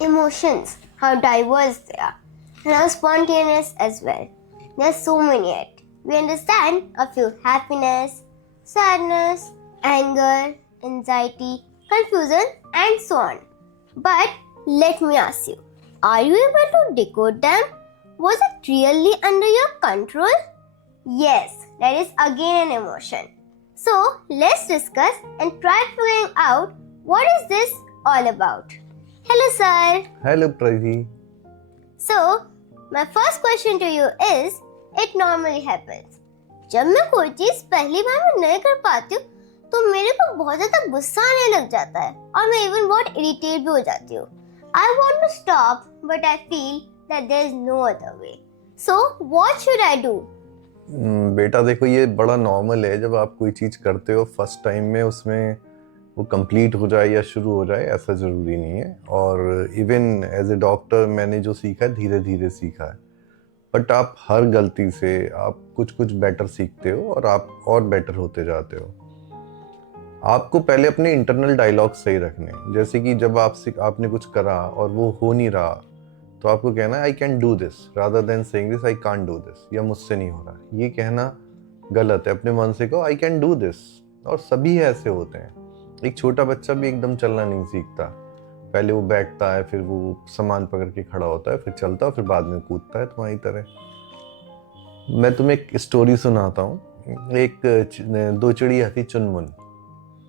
Emotions, how diverse they are, and how spontaneous as well. There's so many yet. We understand a few happiness, sadness, anger, anxiety, confusion, and so on. But let me ask you, are you able to decode them? Was it really under your control? Yes, that is again an emotion. So let's discuss and try figuring out what is this all about. Hello sir. Hello Prati. So my first question to you is, it normally happens. जब मैं कोई चीज पहली बार में नहीं कर पाती हूँ तो मेरे को बहुत ज्यादा गुस्सा आने लग जाता है और मैं इवन बहुत इरिटेट भी हो जाती हूँ. I want to stop but I feel that there is no other way. So what should I do? बेटा देखो, ये बड़ा नॉर्मल है. जब आप कोई चीज़ करते हो फर्स्ट टाइम में, उसमें वो कंप्लीट हो जाए या शुरू हो जाए ऐसा ज़रूरी नहीं है. और इवन एज ए डॉक्टर मैंने जो सीखा है धीरे धीरे सीखा है. बट आप हर गलती से आप कुछ कुछ बेटर सीखते हो और आप और बेटर होते जाते हो. आपको पहले अपने इंटरनल डायलॉग सही रखने. जैसे कि जब आपने कुछ करा और वो हो नहीं रहा तो आपको कहना है I can do this rather than saying this I can't do this, या मुझसे नहीं हो रहा. ये कहना गलत है. अपने मन से कहो आई कैन डू दिस. और सभी ऐसे होते हैं. एक छोटा बच्चा भी एकदम चलना नहीं सीखता. पहले वो बैठता है, फिर वो सामान पकड़ के खड़ा होता है, फिर चलता है, फिर बाद में कूदता है. तुम्हारी तरह मैं तुम्हें एक स्टोरी सुनाता हूँ. दो चिड़िया थी, चुनमुन,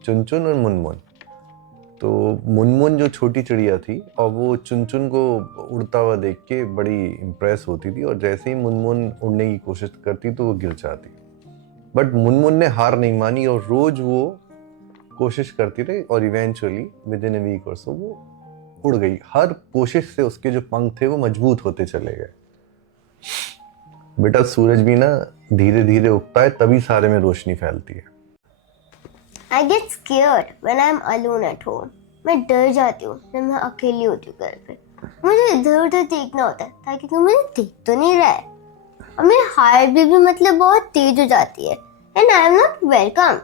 चुनचुन और मुनमुन. तो मुनमुन जो छोटी चिड़िया थी और वो चुनचुन को उड़ता हुआ देख के बड़ी इम्प्रेस होती थी, और जैसे ही मुनमुन उड़ने की कोशिश करती तो वो गिर जाती. बट मुनमुन ने हार नहीं मानी और रोज वो कोशिश करती रही और eventually within a week और सो वो उड़ गई. हर कोशिश से उसके जो पंख थे वो मजबूत होते चले गए. बेटा सूरज भी ना धीरे धीरे उगता है, तभी सारे में रोशनी फैलती है. I get scared when I'm alone at home. मैं डर जाती हूँ जब मैं अकेली होती हूँ घर पे. मुझे इधर उधर देखना होता है ताकि कोई मुझे देख तो नहीं रहा है. और मेरी हार्ट भी मतलब बहुत तेज हो जाती है. And I am not welcome.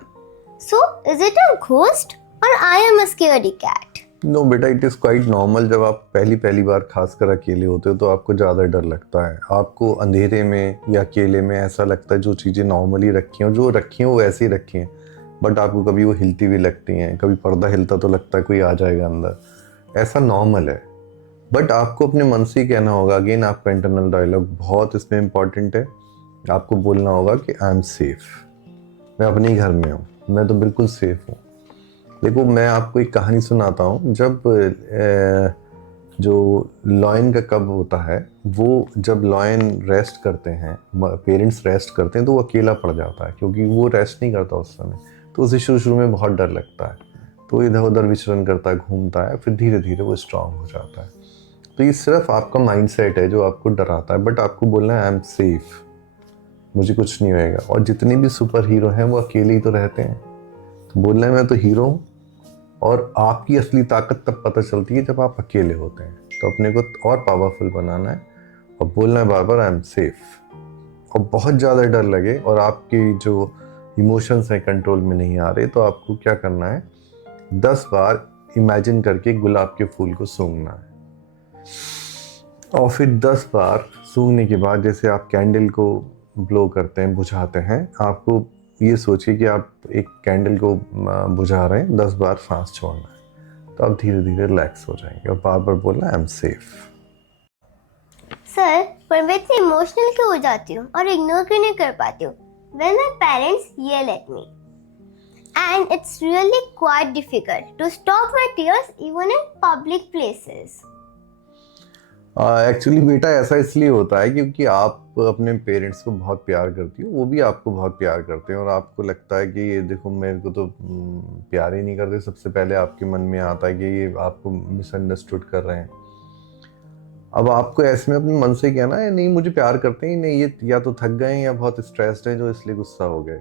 So is it a ghost or I am a scaredy cat? No बेटा, इट इज़ क्वाइट नॉर्मल. जब आप पहली बार खासकर अकेले होते हो तो आपको ज़्यादा डर लगता है. आपको अंधेरे में या अकेले में ऐसा लगता है जो चीज़ें नॉर्मली रखी हैं, जो रखी हैं वो ऐसे ही रखी हैं, बट आपको कभी वो हिलती भी लगती हैं. कभी पर्दा हिलता तो लगता है कोई आ जाएगा अंदर. ऐसा नॉर्मल है. बट आपको अपने मन से ही कहना होगा. अगेन आपका इंटरनल डायलॉग बहुत इसमें इम्पॉर्टेंट है. आपको बोलना होगा कि आई एम सेफ. मैं अपने ही घर में हूँ, मैं तो बिल्कुल सेफ हूँ. देखो मैं आपको एक कहानी सुनाता हूँ. जब जो लॉयन का कब होता है, वो जब लॉयन रेस्ट करते हैं, पेरेंट्स रेस्ट करते हैं, तो वो अकेला पड़ जाता है क्योंकि वो रेस्ट नहीं करता उस समय. तो उसे शुरू में बहुत डर लगता है. तो इधर उधर विचरण करता है, घूमता है, फिर धीरे धीरे वो स्ट्रांग हो जाता है. तो ये सिर्फ आपका माइंडसेट है जो आपको डराता है. बट आपको बोलना है आई एम सेफ, मुझे कुछ नहीं होएगा. और जितने भी सुपर हीरो हैं वो अकेले ही तो रहते हैं. तो बोलना है मैं तो हीरो हूँ. और आपकी असली ताकत तब पता चलती है जब आप अकेले होते हैं. तो अपने को और पावरफुल बनाना है और बोलना है बार बार आई एम सेफ. और बहुत ज़्यादा डर लगे और आपकी जो इमोशंस हैं कंट्रोल में नहीं आ रहे, तो आपको क्या करना है, 10 बार इमेजिन करके गुलाब के फूल को सूंघना है. और फिर 10 बार सूंघने के बाद जैसे आप कैंडल को ब्लो करते हैं, बुझाते हैं, आपको ये सोचिए कि आप एक कैंडल को बुझा रहे हैं. 10 बार सांस छोड़ना है, तो आप धीरे धीरे रिलैक्स हो जाएंगे और बार बार बोलना आई एम सेफ. सर, पर मैं इतनी इमोशनल क्यों हो जाती हूँ और इग्नोर क्यों नहीं कर पाती हूँ when my parents yell at me? And it's really quite difficult to stop my tears even in public places. Actually बेटा ऐसा इसलिए होता है क्योंकि आप अपने पेरेंट्स को बहुत प्यार करती हो, वो भी आपको बहुत प्यार करते हैं. और आपको लगता है कि ये देखो मेरे को तो प्यार ही नहीं करते. सबसे पहले आपके मन में आता है कि ये आपको मिसअंडरस्टूड कर रहे हैं. अब आपको ऐसे में अपने मन से कहना है नहीं मुझे प्यार करते हैं, नहीं ये या तो थक गए हैं या बहुत स्ट्रेस्ड हैं जो इसलिए गुस्सा हो गए.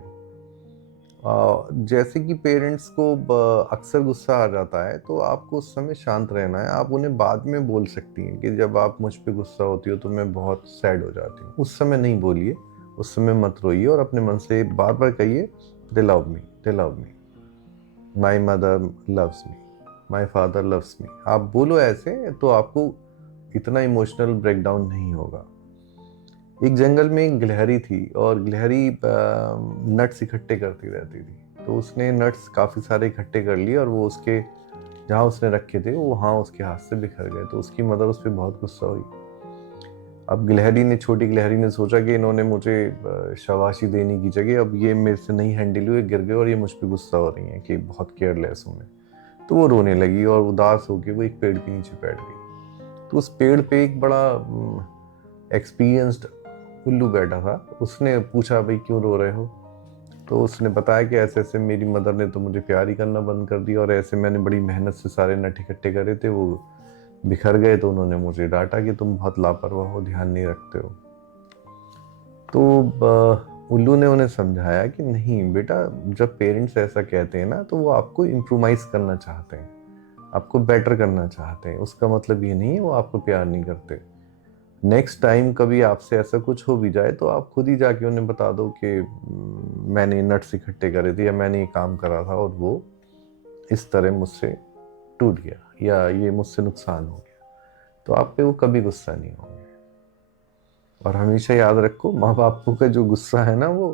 जैसे कि पेरेंट्स को अक्सर गुस्सा आ जाता है तो आपको उस समय शांत रहना है. आप उन्हें बाद में बोल सकती हैं कि जब आप मुझ पे गुस्सा होती हो तो मैं बहुत सैड हो जाती हूँ. उस समय नहीं बोलिए, उस समय मत रोइए और अपने मन से बार बार कहिए दे love me, my mother loves me. My father loves me. आप बोलो ऐसे तो आपको इतना इमोशनल ब्रेकडाउन नहीं होगा। एक जंगल में एक गिलहरी थी और गिलहरी नट्स इकट्ठे करती रहती थी। तो उसने नट्स काफ़ी सारे इकट्ठे कर लिए और वो उसके जहाँ उसने रखे थे वो वहाँ उसके हाथ से बिखर गए। तो उसकी मदर उस पर बहुत गुस्सा हुई। अब छोटी गिलहरी ने सोचा कि इन्होंने मुझे शाबाशी देने की जगह अब ये मेरे से नहीं हैंडल हुए, गिर गए और ये मुझ पर गुस्सा हो रही हैं कि बहुत केयरलेस हूँ मैं। तो वो रोने लगी और उदास होकर वो एक पेड़ के नीचे बैठ गई। तो उस पेड़ पे एक बड़ा एक्सपीरियंस्ड उल्लू बैठा था। उसने पूछा, भाई क्यों रो रहे हो? तो उसने बताया कि ऐसे ऐसे मेरी मदर ने तो मुझे प्यार ही करना बंद कर दिया और ऐसे मैंने बड़ी मेहनत से सारे नट इकट्ठे करे थे, वो बिखर गए। तो उन्होंने मुझे डांटा कि तुम बहुत लापरवाह हो, ध्यान नहीं रखते हो। तो उल्लू ने उन्हें समझाया कि नहीं बेटा, जब पेरेंट्स ऐसा कहते हैं ना तो वो आपको इम्प्रोवाइज करना चाहते हैं, आपको बेटर करना चाहते हैं। उसका मतलब ये नहीं है वो आपको प्यार नहीं करते। नेक्स्ट टाइम कभी आपसे ऐसा कुछ हो भी जाए तो आप खुद ही जाके उन्हें बता दो कि मैंने नट्स इकट्ठे करे थे या मैंने ये काम करा था और वो इस तरह मुझसे टूट गया या ये मुझसे नुकसान हो गया। तो आप पे वो कभी गुस्सा नहीं होंगे। और हमेशा याद रखो, माँ बापों का जो गुस्सा है ना वो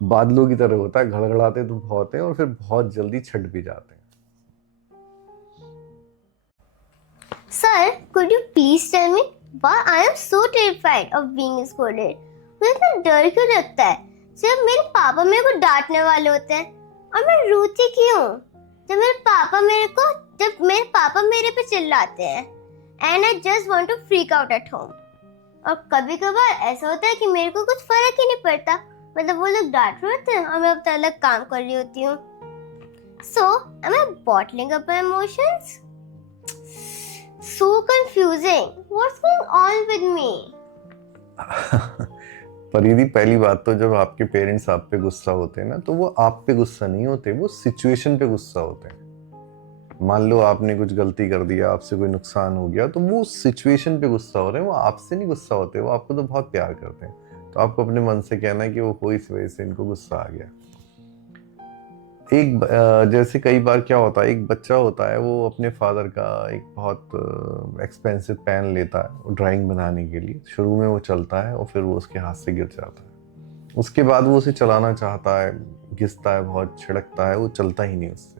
बादलों की तरह होता है, घड़घड़ाते तो बहुत हैं और फिर बहुत जल्दी छट भी जाते हैं। Sir, could you please tell me why I am so terrified of being scolded? मुझे इतना डर क्यों लगता है जब मेरे पापा मेरे को डांटने वाले होते हैं, और मैं रोती क्यों जब मेरे पापा मेरे पे चिल्लाते हैं and I just want to freak out at home. और कभी कभार ऐसा होता है कि मेरे को कुछ फर्क ही नहीं पड़ता, मतलब वो लोग डांट रहे होते हैं और मैं अपना अलग काम कर रही होती हूँ। So, am I bottling up my emotions? So confusing. What's going on with me? परिधि, पहली बात तो जब आपके पेरेंट्स आप पे गुस्सा होते हैं ना तो वो आप पे गुस्सा नहीं होते, वो सिचुएशन पे गुस्सा होते हैं। मान लो आपने कुछ गलती कर दिया, आपसे कोई नुकसान हो गया, तो वो सिचुएशन पे गुस्सा हो रहे हैं, वो आपसे नहीं गुस्सा होते, वो आपको तो बहुत प्यार करते हैं। तो आपको अपने मन से कहना है कि वो कोई इस वजह से इनको गुस्सा आ गया। जैसे कई बार क्या होता है, एक बच्चा होता है वो अपने फादर का एक बहुत एक्सपेंसिव पेन लेता है ड्राइंग बनाने के लिए। शुरू में वो चलता है और फिर वो उसके हाथ से गिर जाता है। उसके बाद वो उसे चलाना चाहता है, घिसता है, बहुत छिड़कता है, वो चलता ही नहीं उससे।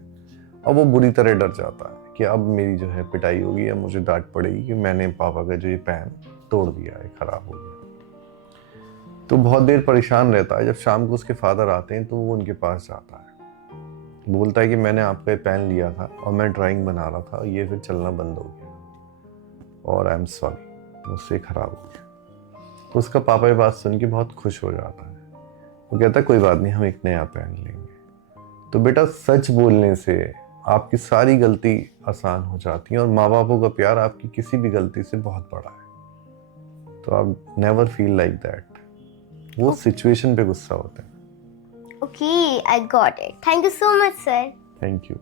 अब वो बुरी तरह डर जाता है कि अब मेरी जो है पिटाई होगी या मुझे डांट पड़ेगी कि मैंने पापा का जो ये पेन तोड़ दिया है, खराब हो गया। तो बहुत देर परेशान रहता है। जब शाम को उसके फादर आते हैं तो वो उनके पास जाता है, बोलता है कि मैंने आपका ये पेन लिया था और मैं ड्राइंग बना रहा था, ये फिर चलना बंद हो गया और आई एम सॉरी, मुझसे खराब हो गया। तो उसका पापा ये बात सुन के बहुत खुश हो जाता है। वो कहता है कोई बात नहीं, हम एक नया पेन लेंगे। तो बेटा, सच बोलने से आपकी सारी गलती आसान हो जाती है और माँ बापों का प्यार आपकी किसी भी गलती से बहुत बड़ा है। तो आप नेवर फील लाइक दैट। वो सिचुएशन पे गुस्सा होते हैं। Okay, I got it. Thank you so much, sir. Thank you.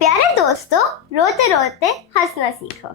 प्यारे दोस्तों, रोते रोते हंसना सीखो।